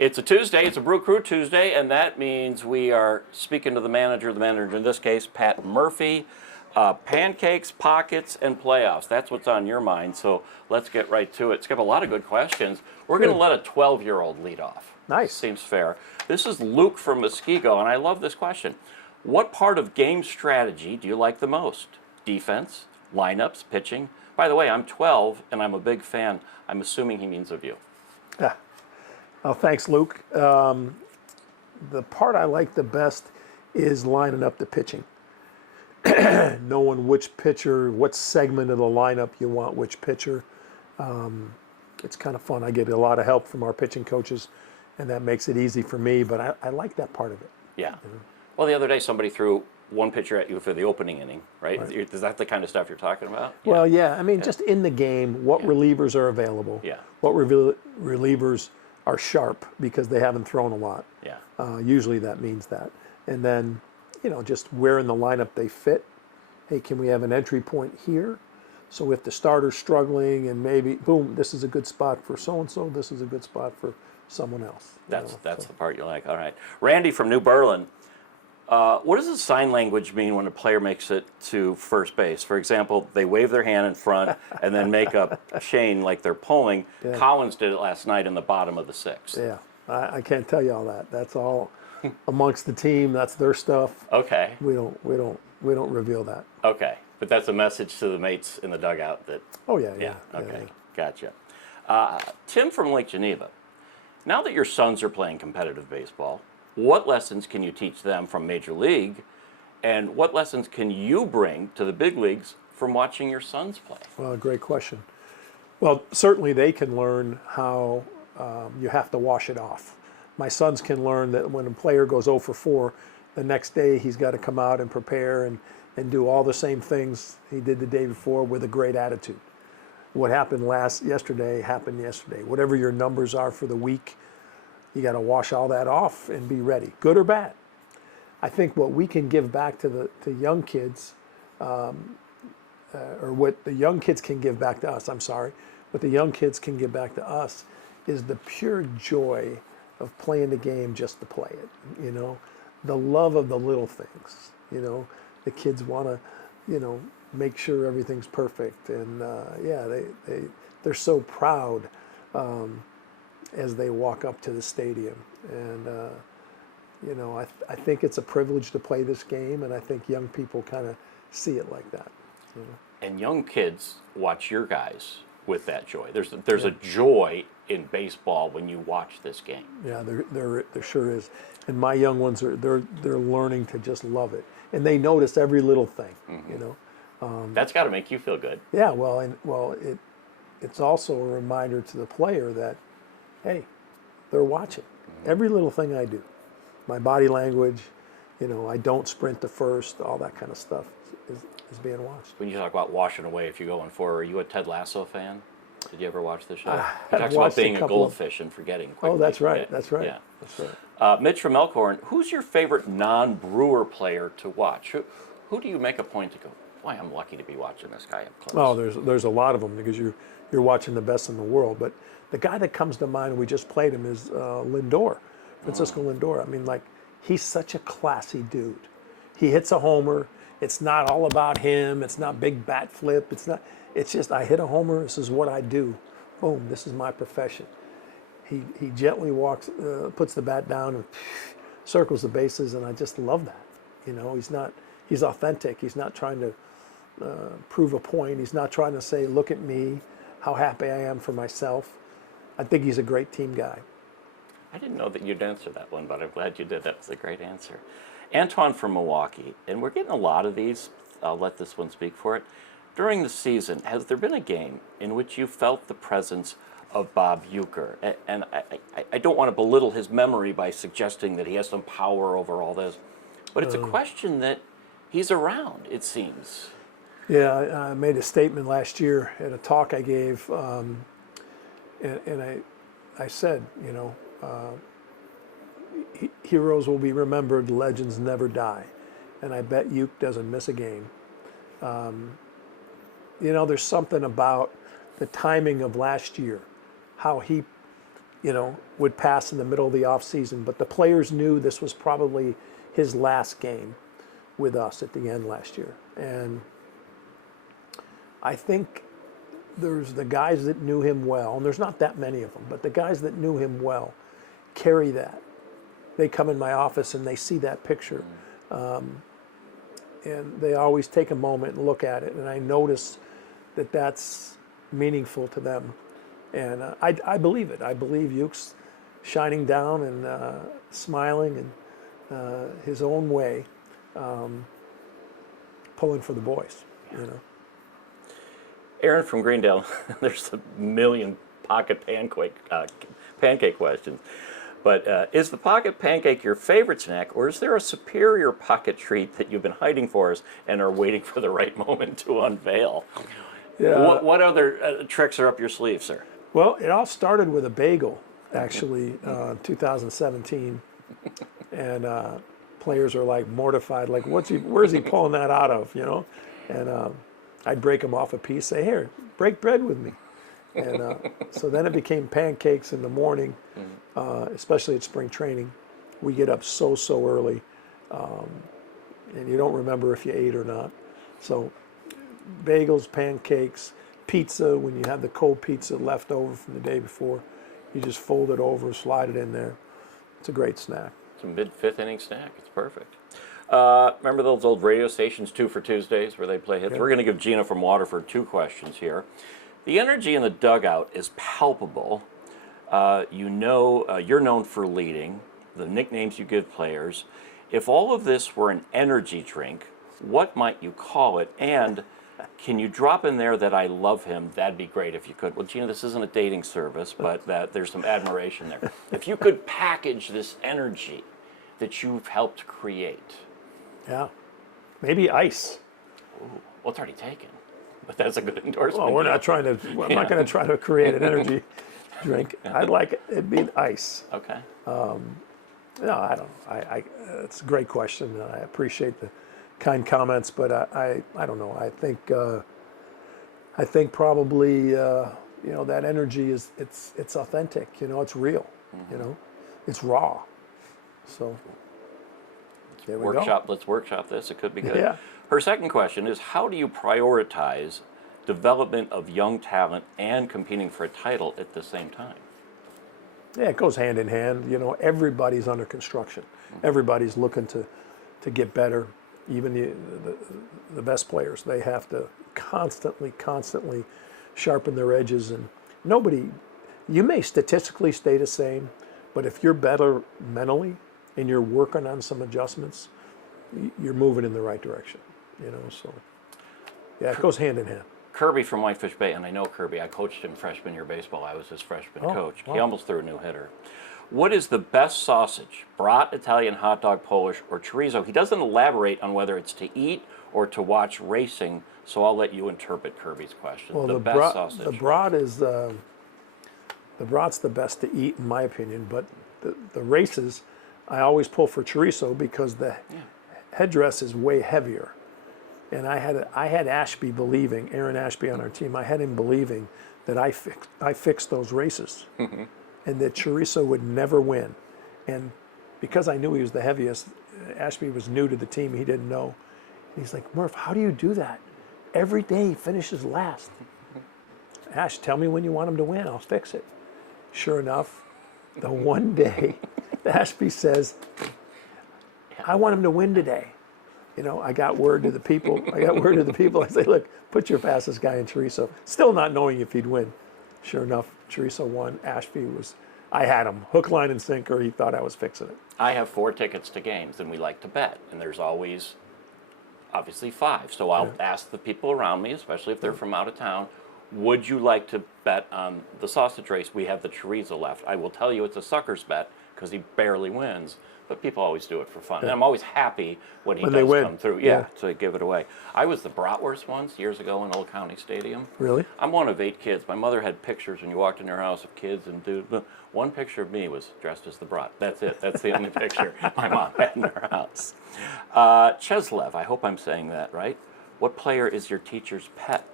It's a Tuesday, it's a Brew Crew Tuesday, and that means we are speaking to the manager in this case, Pat Murphy. Pancakes, pockets, and playoffs. That's what's on your mind, so let's get right to it. Skip, a lot of good questions. We're going to let a 12-year-old lead off. Nice. Seems fair. This is Luke from Muskego, and I love this question. What part of game strategy do you like the most? Defense, lineups, pitching? By the way, I'm 12, and I'm a big fan. I'm assuming he means of you. Yeah. Oh, thanks, Luke. The part I like the best is lining up the pitching. Knowing which pitcher, what segment of the lineup you want, which pitcher. It's kind of fun. I get a lot of help from our pitching coaches, and that makes it easy for me, but I like that part of it. Yeah. Well, the other day somebody threw one pitcher at you for the opening inning, right? Is that the kind of stuff you're talking about? Well, yeah. I mean, just in the game, what relievers are available. Yeah. What relievers are sharp because they haven't thrown a lot. Yeah. Usually that means that. And then, just where in the lineup they fit. Hey, can we have an entry point here? So if the starter's struggling and maybe, boom, this is a good spot for so-and-so, this is a good spot for someone else. That's the part you like. All right. Randy from New Berlin. What does the sign language mean when a player makes it to first base? For example, they wave their hand in front and then make a chain like they're pulling. Yeah. Collins did it last night in the bottom of the sixth. Yeah, I can't tell you all that. That's all amongst the team. That's their stuff. Okay. We don't reveal that. Okay, but that's a message to the mates in the dugout that. Oh yeah. Okay, gotcha. Tim from Lake Geneva. Now that your sons are playing competitive baseball, what lessons can you teach them from Major League, and what lessons can you bring to the big leagues from watching your sons play? Well, great question. Well, certainly they can learn how you have to wash it off. My sons can learn that when a player goes 0 for 4, the next day he's got to come out and prepare and do all the same things he did the day before with a great attitude. What happened yesterday happened yesterday. Whatever your numbers are for the week, you got to wash all that off and be ready, good or bad. I think what we can give back to young kids, or what the young kids can give back to us, what the young kids can give back to us is the pure joy of playing the game just to play it, the love of the little things, the kids want to, make sure everything's perfect. And they're so proud as they walk up to the stadium. And, I think it's a privilege to play this game, and I think young people kind of see it like that. And young kids watch your guys with that joy. There's a joy in baseball when you watch this game. Yeah, there sure is. And my young ones they're learning to just love it, and they notice every little thing. Mm-hmm. That's got to make you feel good. Yeah, it's also a reminder to the player that, hey, they're watching every little thing I do. My body language, I don't sprint to first, all that kind of stuff is being watched. When you talk about washing away, if you go 1-4, are you a Ted Lasso fan? Did you ever watch the show? He talks about being a goldfish and forgetting quickly. Oh, that's right. That's right. Yeah. That's right. Mitch from Elkhorn, who's your favorite non-Brewer player to watch? Who do you make a point to go, boy, I'm lucky to be watching this guy up close? Oh, there's a lot of them because you're watching the best in the world. But the guy that comes to mind, we just played him, is Lindor, Francisco Lindor. I mean, he's such a classy dude. He hits a homer. It's not all about him. It's not big bat flip. It's just, I hit a homer. This is what I do. Boom. This is my profession. He gently walks, puts the bat down and circles the bases, and I just love that. He's authentic. He's not trying to prove a point. He's not trying to say, look at me, how happy I am for myself. I think he's a great team guy. I didn't know that you'd answer that one, but I'm glad you did. That was a great answer. Antoine from Milwaukee, and we're getting a lot of these. I'll let this one speak for it. During the season, has there been a game in which you felt the presence of Bob Uecker? And I don't want to belittle his memory by suggesting that he has some power over all this, but it's a question that he's around, it seems. Yeah, I made a statement last year at a talk I gave, and I said, heroes will be remembered, legends never die. And I bet Ueck doesn't miss a game. There's something about the timing of last year, how he would pass in the middle of the off season. But the players knew this was probably his last game with us at the end last year. And I think there's the guys that knew him well, and there's not that many of them, but the guys that knew him well carry that. They come in my office and they see that picture. And they always take a moment and look at it, and I notice that that's meaningful to them. And I believe it. I believe Uke's shining down and smiling and his own way, pulling for the boys, Aaron from Greendale, there's a million pocket pancake questions. But is the pocket pancake your favorite snack, or is there a superior pocket treat that you've been hiding for us and are waiting for the right moment to unveil? Yeah. What other tricks are up your sleeve, sir? Well, it all started with a bagel, actually, 2017. And players are like mortified, like, where's he pulling that out of, And I'd break him off a piece, say, here, break bread with me. And so then it became pancakes in the morning, especially at spring training. We get up so early, and you don't remember if you ate or not. So bagels, pancakes, pizza, when you have the cold pizza left over from the day before, you just fold it over, slide it in there. It's a great snack. It's a mid-fifth inning snack. It's perfect. Remember those old radio stations, 2 for Tuesdays, where they play hits? Yeah. We're going to give Gina from Waterford 2 questions here. The energy in the dugout is palpable. You're known for leading, the nicknames you give players. If all of this were an energy drink, what might you call it? And can you drop in there that I love him? That'd be great if you could. Well, Gina, this isn't a dating service, but there's some admiration there. If you could package this energy that you've helped create. Yeah. Maybe ice. Ooh, well, it's already taken. But that's a good endorsement. Well, I'm not going to try to create an energy drink. I'd like it. It'd be ice. Okay. No, I don't. It's a great question. I appreciate the kind comments, but I don't know. I think probably that energy it's authentic. It's real. Mm-hmm. It's raw. So there we go. Let's workshop this. It could be good. Yeah. Her second question is, how do you prioritize development of young talent and competing for a title at the same time? Yeah, it goes hand in hand. Everybody's under construction. Everybody's looking to get better. Even the best players, they have to constantly sharpen their edges. And you may statistically stay the same, but if you're better mentally and you're working on some adjustments, you're moving in the right direction. So yeah, it goes hand in hand. Kirby from Whitefish Bay, and I know Kirby, I coached him freshman year baseball. I was his freshman coach. Wow. He almost threw a no hitter. What is the best sausage? Brat, Italian, hot dog, Polish, or chorizo? He doesn't elaborate on whether it's to eat or to watch racing, so I'll let you interpret Kirby's question. Well, the best sausage. The brat is the brat's the best to eat in my opinion, but the races, I always pull for chorizo because the headdress is way heavier. And I had Ashby believing, Aaron Ashby on our team, I had him believing that I fixed those races and that chorizo would never win. And because I knew he was the heaviest, Ashby was new to the team, he didn't know. And he's like, Murph, how do you do that? Every day he finishes last. Ash, tell me when you want him to win, I'll fix it. Sure enough, the one day Ashby says, I want him to win today. I got word to the people. I say, look, put your fastest guy in chorizo. Still not knowing if he'd win. Sure enough, chorizo won. Ashby I had him hook, line, and sinker. He thought I was fixing it. I have 4 tickets to games, and we like to bet. And there's always, obviously, 5. So I'll ask the people around me, especially if they're from out of town, would you like to bet on the sausage race? We have the chorizo left. I will tell you it's a sucker's bet because he barely wins. But people always do it for fun. And I'm always happy when he does come through. Yeah, so I give it away. I was the bratwurst once, years ago in Old County Stadium. Really? I'm one of 8 kids. My mother had pictures when you walked in her house of kids and one picture of me was dressed as the brat. That's it. That's the only picture my mom had in her house. Cheslev, I hope I'm saying that right. What player is your teacher's pet?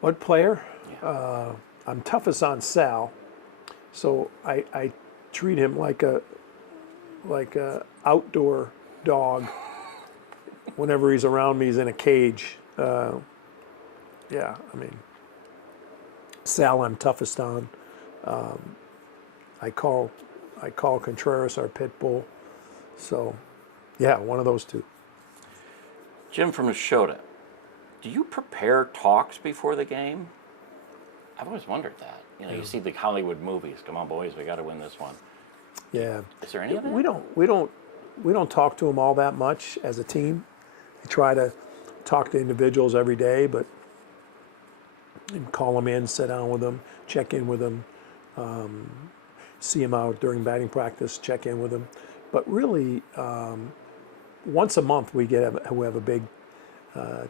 What player? Yeah. I'm toughest on Sal, so I treat him like a outdoor dog. Whenever he's around me, he's in a cage. Yeah, I mean, Sal, I'm toughest on. I call Contreras our pit bull. So, yeah, one of those two. Jim from Neshota, do you prepare talks before the game? I've always wondered that. You know, you see the Hollywood movies. Come on, boys, we got to win this one. Yeah. Is there any of that? We don't talk to them all that much as a team. We try to talk to individuals every day, but and call them in, sit down with them, check in with them, see them out during batting practice, check in with them. But really, once a month we have a big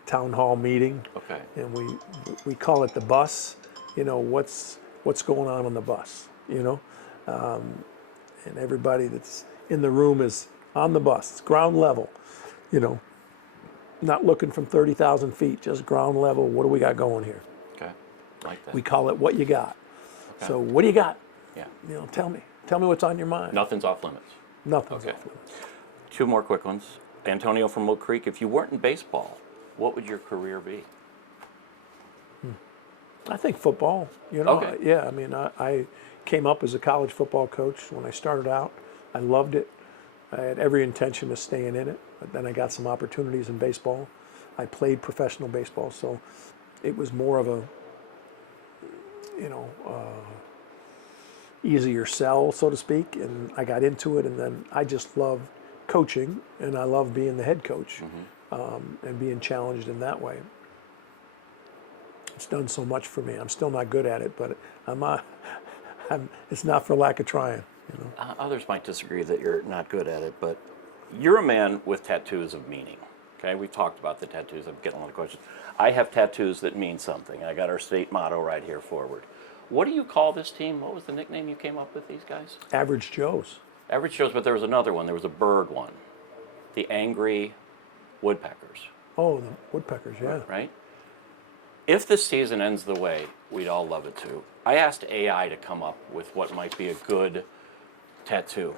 town hall meeting. Okay. And we call it the bus. You know, what's going on the bus, you know? And everybody that's in the room is on the bus. It's ground level, you know, not looking from 30,000 feet, just ground level. What do we got going here? Okay, like that. We call it what you got. Okay. So what do you got? Yeah. You know, tell me what's on your mind. Nothing's off limits. Nothing's Okay. off limits. Two more quick ones. Antonio from Mill Creek, if you weren't in baseball, what would your career be? I think football, you know. Okay. Yeah, I mean, I came up as a college football coach when I started out. I loved it. I had every intention of staying in it, but then I got some opportunities in baseball. I played professional baseball, so it was more of a, you know, easier sell, so to speak, and I got into it, and then I just love coaching, and I love being the head coach, and being challenged in that way. It's done so much for me. I'm still not good at it, but it's not for lack of trying. You know. Others might disagree that you're not good at it, but you're a man with tattoos of meaning. Okay, we've talked about the tattoos. I'm getting a lot of questions. I have tattoos that mean something. I got our state motto right here forward. What do you call this team? What was the nickname you came up with, these guys? Average Joes. Average Joes, but there was another one. There was a bird one. The Angry Woodpeckers. Oh, the Woodpeckers, yeah. Right? If this season ends the way we'd all love it to, I asked AI to come up with what might be a good tattoo.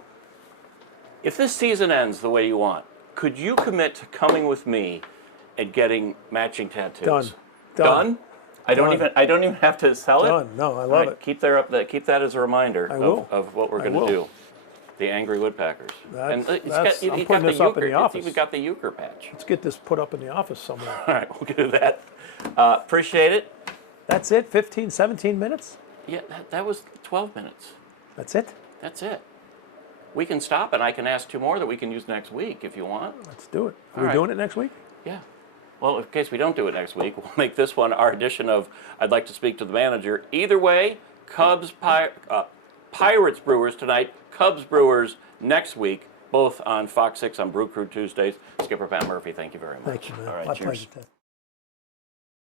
If this season ends the way you want, could you commit to coming with me and getting matching tattoos? Done. Done? I don't even have to sell it. Done. No, I love it. Keep that as a reminder will. of what we're going to do. The Angry Woodpeckers. I'm putting this up in the office. It's even got the euchre patch. Let's get this put up in the office somewhere. All right, we'll do that. Appreciate it. That's it? 15, 17 minutes? Yeah, that was 12 minutes. That's it? That's it. We can stop and I can ask two more that we can use next week if you want. Let's do it. Are All we right. doing it next week? Yeah. Well, in case we don't do it next week, we'll make this one our edition of I'd Like to Speak to the Manager. Either way, Pirates Brewers tonight, Cubs Brewers next week, both on Fox 6 on Brew Crew Tuesdays. Skipper Pat Murphy, thank you very much. Thank you, man. All right, My cheers. pleasure, Ted.